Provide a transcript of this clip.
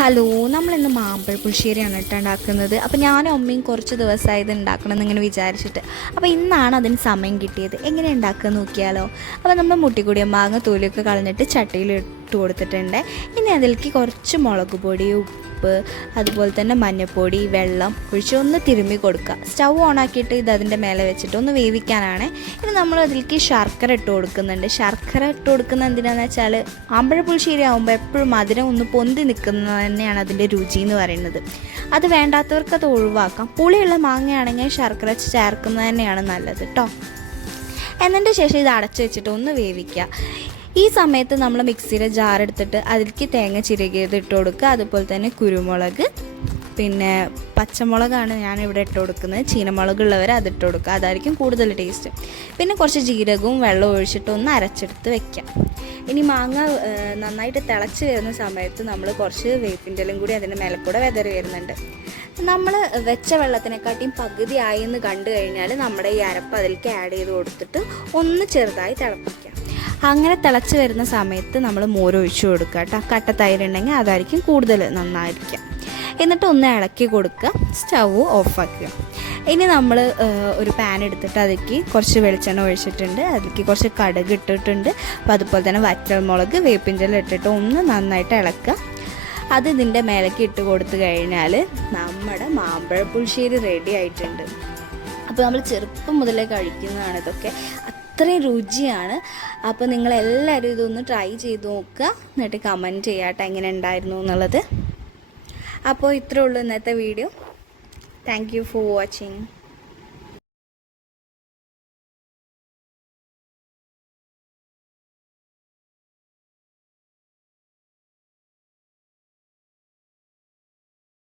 Hello നമ്മളിന്ന് മാമ്പഴ പുളിശ്ശേരിയാണ് കേട്ടോ ഉണ്ടാക്കുന്നത്. അപ്പോൾ ഞാനും അമ്മയും കുറച്ച് ദിവസമായി ഇത് ഉണ്ടാക്കണം എന്നിങ്ങനെ വിചാരിച്ചിട്ട്. അപ്പോൾ ഇന്നാണ് അതിന് സമയം കിട്ടിയത്. എങ്ങനെ ഉണ്ടാക്കുക നോക്കിയാലോ? അപ്പോൾ നമ്മൾ മുട്ടിക്കൂടിയ മാങ്ങ തൊലിയൊക്കെ കളഞ്ഞിട്ട് ചട്ടിയിൽ ഇട്ട് കൊടുത്തിട്ടുണ്ട്. ഇനി അതിലേക്ക് കുറച്ച് മുളക് പൊടി ഉപ്പ് അതുപോലെ തന്നെ മഞ്ഞൾപ്പൊടി വെള്ളം ഒഴിച്ച് ഒന്ന് തിരുമ്മി കൊടുക്കുക. സ്റ്റൗ ഓണാക്കിയിട്ട് ഇത് അതിന്റെ മേലെ വെച്ചിട്ട് ഒന്ന് വേവിക്കാനാണ്. ഇനി നമ്മൾ അതിലേക്ക് ശർക്കര ഇട്ട് കൊടുക്കുന്നുണ്ട്. ശർക്കര ഇട്ട് കൊടുക്കുന്ന എന്തിനാന്ന് വെച്ചാൽ ആമ്പഴ പുളിശ്ശേരി ആകുമ്പോൾ എപ്പോഴും മധുരം ഒന്ന് പൊന്തി നിൽക്കുന്നത് തന്നെയാണ് അതിന്റെ രുചി എന്ന് പറയുന്നത്. അത് വേണ്ടാത്തവർക്ക് അത് ഒഴിവാക്കാം. പുളിയുള്ള മാങ്ങയാണെങ്കിൽ ശർക്കര ചേർക്കുന്നത് തന്നെയാണ് നല്ലത് കേട്ടോ എന്നതിന്റെ ശേഷം ഇത് അടച്ചു വെച്ചിട്ട് ഒന്ന് വേവിക്കുക. ഈ സമയത്ത് നമ്മൾ മിക്സിയുടെ ജാർ എടുത്തിട്ട് അതിലേക്ക് തേങ്ങ ചിരകിയത് ഇട്ട് കൊടുക്കുക. അതുപോലെ തന്നെ കുരുമുളക് പിന്നെ പച്ചമുളകാണ് ഞാൻ ഇവിടെ ഇട്ട് കൊടുക്കുന്നത്. ചീനമുളക് ഉള്ളവർ അത് ഇട്ട് കൊടുക്കുക. അതായിരിക്കും കൂടുതൽ ടേസ്റ്റ്. പിന്നെ കുറച്ച് ജീരകവും വെള്ളവും ഒഴിച്ചിട്ട് ഒന്ന് അരച്ചെടുത്ത് വെക്കാം ഇനി മാങ്ങ നന്നായിട്ട് തിളച്ച് വരുന്ന സമയത്ത് നമ്മൾ കുറച്ച് വേപ്പിന്റെലും കൂടി അതിന്റെ മേലക്കൂടെ കൂടെ വെതറി വരുന്നുണ്ട്. നമ്മൾ വെച്ച വെള്ളത്തിനെക്കാട്ടിയും പകുതി ആയി എന്ന് കണ്ടു കഴിഞ്ഞാൽ നമ്മുടെ ഈ അരപ്പ് അതിലേക്ക് ആഡ് ചെയ്ത് കൊടുത്തിട്ട് ഒന്ന് ചെറുതായി തിളപ്പിക്കാം അങ്ങനെ തിളച്ച് വരുന്ന സമയത്ത് നമ്മൾ മോരൊഴിച്ചു കൊടുക്കുക കേട്ടോ. കട്ട തൈര് ഉണ്ടെങ്കിൽ അതായിരിക്കും കൂടുതൽ നന്നായിരിക്കുക. എന്നിട്ട് ഒന്ന് ഇളക്കി കൊടുക്കുക. സ്റ്റവ് ഓഫാക്കുക ഇനി നമ്മൾ ഒരു പാൻ എടുത്തിട്ട് അതിലേക്ക് കുറച്ച് വെളിച്ചെണ്ണ ഒഴിച്ചിട്ടുണ്ട്. അതിലേക്ക് കുറച്ച് കടുക് ഇട്ടിട്ടുണ്ട്. അപ്പോൾ അതുപോലെ തന്നെ വറ്റൽമുളക് വേപ്പിന്റെ ഇട്ടിട്ട് ഒന്ന് നന്നായിട്ട് ഇളക്കുക. അത് ഇതിന്റെ മേലേക്ക് ഇട്ട് കൊടുത്തു കഴിഞ്ഞാൽ നമ്മുടെ മാമ്പഴ പുളിശ്ശേരി റെഡി ആയിട്ടുണ്ട്. അപ്പോൾ നമ്മൾ ചെറുപ്പം മുതലേ കഴിക്കുന്നതാണ് ഇതൊക്കെ. അത്രയും രുചിയാണ്. അപ്പോൾ നിങ്ങളെല്ലാവരും ഇതൊന്ന് ട്രൈ ചെയ്ത് നോക്കുക. എന്നിട്ട് കമന്റ് ചെയ്യാട്ടെ എങ്ങനെ ഉണ്ടായിരുന്നു എന്നുള്ളത്. അപ്പോൾ ഇത്രേ ഉള്ളൂ ഇന്നത്തെ video thank you for watching